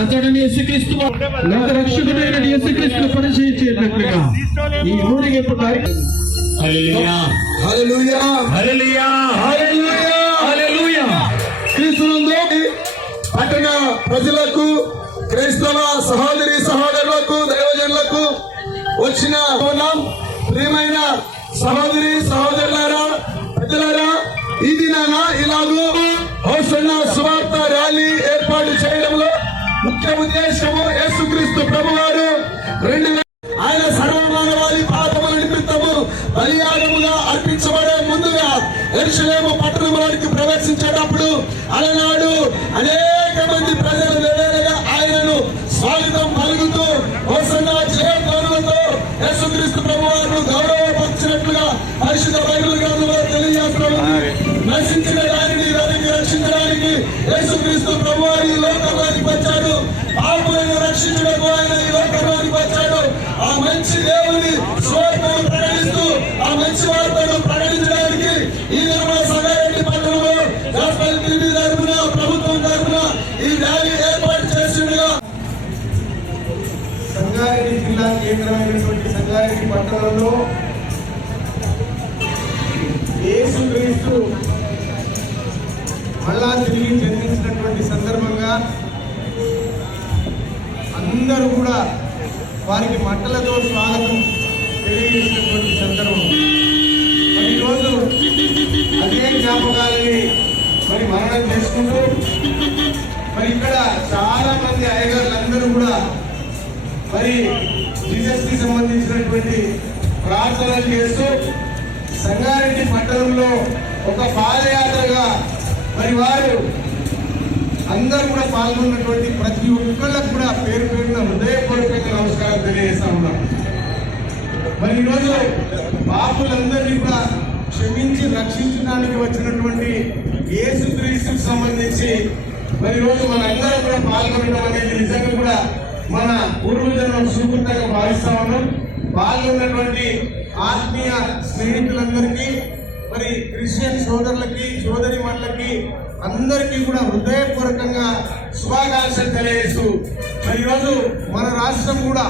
యేసుక్రీస్తు లోక రక్షకుడైన యేసుక్రీస్తు పరిచయించేటట్లుగా ఈ ఊరేగింపు హల్లెలూయా హల్లెలూయా హల్లెలూయా హల్లెలూయా హల్లెలూయా. క్రీస్తునందు పట్టణ ప్రజలకు, క్రైస్తవ సహోదరి సహోదరులకు, దైవజనులకు వచ్చిన ప్రియమైన సహోదరి సహోదరులారా, ప్రజలారా, ఈ దినాన ఇలాగూ హోసన్నా సువార్త ర్యాలీ ఏర్పాటు చేయడంలో ముఖ్య ఉద్దేశము యేసుక్రీస్తు ప్రభువారు ఆయన సర్వమానవాళి పాపముల నిమిత్తము బలియాగముగా అర్పించబడే ముందుగా యెరూషలేము పట్టణంలోనికి ప్రవేశించేటప్పుడు అలనాడు అనేక మంది ప్రజలు వేరేగా ఆయనను స్వాగతం పలుకుతూ హోసన్నా జయధ్వనులతో యేసుక్రీస్తు ప్రభువారు గౌరవపరిచినట్లుగా పరిశుద్ధ బైబిల్ గ్రంథంలో తెలియజేస్తున్నారు. నశించిన దానిని రక్షించడానికి యేసుక్రీస్తు ప్రభువారు ఈ లోకంలోకి వచ్చాడు. పాపులను రక్షించడానికి ఆయన ఈ లోకంలోకి వచ్చాడు. ఆ మంచి దేవుని స్వార్థను ప్రకటిస్తూ ఆ మంచి వార్తను ప్రకటించడానికి ఈ నిర్మల సంగారెడ్డి పట్టణంలో గాస్పెల్ టీవీ తరఫున, ప్రభుత్వం తరఫున ఈ ర్యాలీ ఏర్పాటు చేసిందిగా సంగారెడ్డి జిల్లా కేంద్రమైనటువంటి సంగారెడ్డి పట్టణంలో యేసుక్రీస్తు మళ్ళా తిరిగి జన్మించినటువంటి సందర్భంగా అందరూ కూడా వారికి మంటలతో స్వాగతం తెలియజేసినటువంటి సందర్భం. మరి ఈరోజు అదే జ్ఞాపకాలని మరి మరణం చేసుకుంటూ మరి ఇక్కడ చాలా మంది అయ్యగారులందరూ కూడా మరి జీసస్ కి సంబంధించినటువంటి ప్రార్థనలు చేస్తూ సంగారెడ్డి పట్టణంలో ఒక పాదయాత్రగా మరి వారు అందరూ కూడా పాల్గొన్నటువంటి ప్రతి ఒక్కళ్ళకు కూడా పేరు పేరున హృదయపూర్వక నమస్కారం తెలియజేస్తా ఉన్నాం. మరి ఈరోజు పాపులందరినీ కూడా క్షమించి రక్షించడానికి వచ్చినటువంటి యేసుక్రీస్తుకు సంబంధించి మరి ఈరోజు మన అందరం కూడా పాల్గొనడం అనేది నిజంగా కూడా మన పూర్వజన్మ సుకృతంగా భావిస్తా ఉన్నాం. పాల్గొన్నటువంటి ఆత్మీయ స్నేహితులందరికీ, మరి క్రిస్టియన్ సోదరులకి, సోదరి మనులకి అందరికీ కూడా హృదయపూర్వకంగా శుభాకాంక్షలు తెలియజేస్తూ మరి ఈరోజు మన రాష్ట్రం కూడా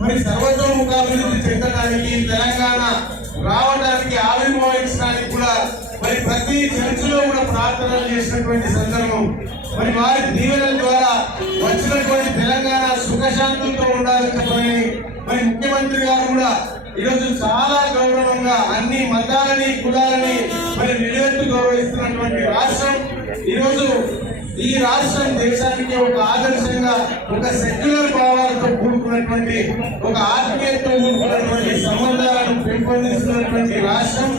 మరి సర్వతోముఖాభివృద్ధి చెందడానికి, తెలంగాణ రావడానికి, ఆవిర్భవించడానికి కూడా మరి ప్రతి చర్చిలో కూడా ప్రార్థనలు చేసినటువంటి సందర్భం. మరి వారి దీవెనల ద్వారా వచ్చినటువంటి తెలంగాణ సుఖశాంతులతో ఉండాలని చెప్పని మరి ముఖ్యమంత్రి గారు కూడా ఈరోజు చాలా గౌరవంగా అన్ని మతాలని, కులాలని మరి నిలబెట్టు గౌరవిస్తున్నటువంటి రాష్ట్రం. ఈరోజు ఈ రాష్ట్రం దేశానికి ఒక ఆదర్శంగా, ఒక సెక్యులర్ భావాలతో కూడుకున్నటువంటి, ఒక ఆత్మీయతతో కూడుకున్నటువంటి సంబంధాలను పెంపొందిస్తున్నటువంటి రాష్ట్రం.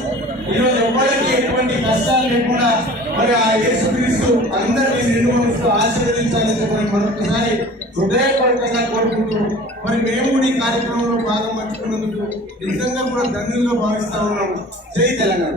ఈరోజు ఎవరికి ఎటువంటి కష్టాలు లేకుండా మరి ఆ యేసుక్రీస్తు అందరినీ నిండు మనసుతో ఆశీర్వదించాలని చెప్పి మరొకసారి హృదయపూర్వకంగా కోరుకుంటూ మరి మేము కూడా ఈ కార్యక్రమంలో భాగం పంచుకున్నందుకు నిజంగా కూడా ధన్యులుగా భావిస్తా ఉన్నాము. జై తెలంగాణ.